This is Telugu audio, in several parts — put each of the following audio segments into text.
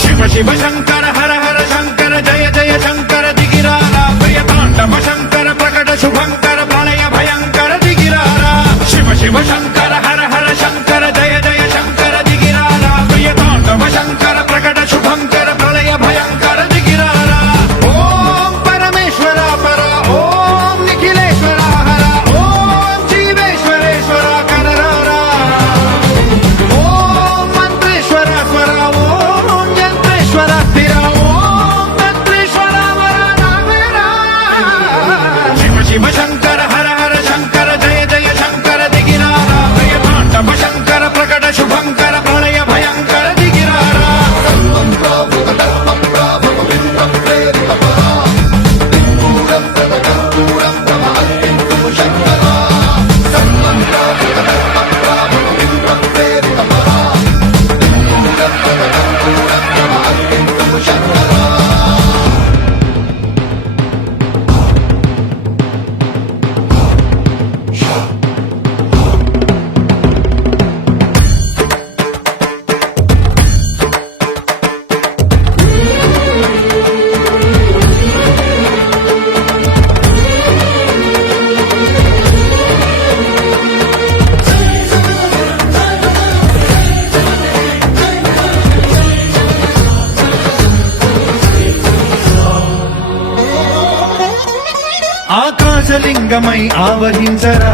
శివ శివ శంకర హర హర శంకర జయ జయ శంకర దిగిరారా ప్రియతాండవ శంకర ప్రకట శుభంకర ప్రళయ భయంకర దిగిరారా శివ శివ శంకర హర హర శంకర జయ జయ శంకర దిగిరారా ప్రియతాండవ శంకర ప్రకట శుభంకర ప్రళయ భయంకర దిగిరారా ఓం పరమేశ్వర పర ఓం నిఖిలేశ్వర హర ఓం జీవేశ్వరేశ్వర కరరారా ఓం మంత్రేశ్వర స్వర ఓం యంత్రేశ్వర స్థిర ఓం తంత్రేశ్వర వరదావేరా శివ శివ శంకర హర హర శంకర జయ జయ శంకర దిగిరారా ప్రియతాండవ శంకర ప్రకట శుభంకర ప్రళయ భయంకర దిగిరారా ఆకాశలింగమై ఆవహించరా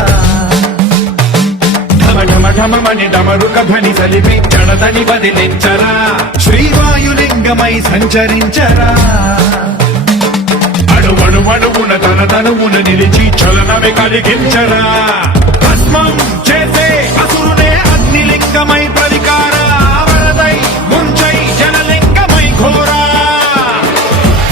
ఢమ ఢమ ఢమమని డమరుక ధ్వని సలిపి జడదని వదిలించరా శ్రీవాయులింగమై సంచరించరా అణువణువున తన తనువున నిలిచి చలనమే కలిగించరా భస్మం చేసే అసురునే అగ్నిలింగమై ప్రతికార వరదై ముంచై జనలింగమై ఘోరా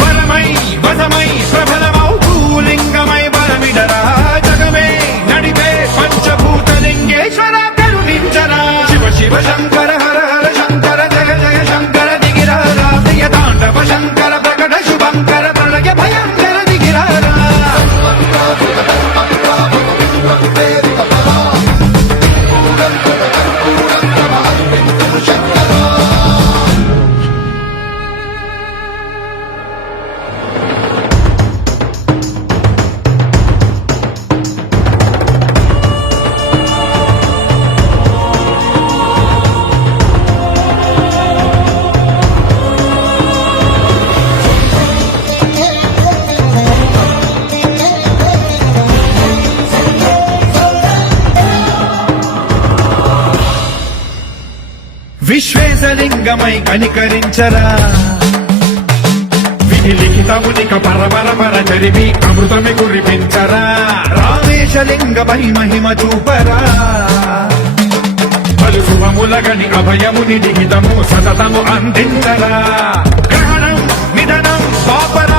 వరమై వసమై ప్రబలమౌ భూలింగమై బలమిడరా జగమే నడిపే పంచభూతలింగేశ్వర కరుణించరా శివ శివ శంకర హర హర శంకర జయ జయ శంకర దిగిరారా ప్రియతాండవ శంకర ప్రకట శుభంకర ప్రళయ భయంకర దిగిరారా విశ్వేశలింగమై కనికరించరా విధి లిఖితమునిక పరపర చరివి అమృతమి కురిపించరా రామేశలింగమై మహిమ చూపరా పలు శుభములగని అభయముని లిఖితము సతతము అందించరా గ్రహణం నిధనం పాపర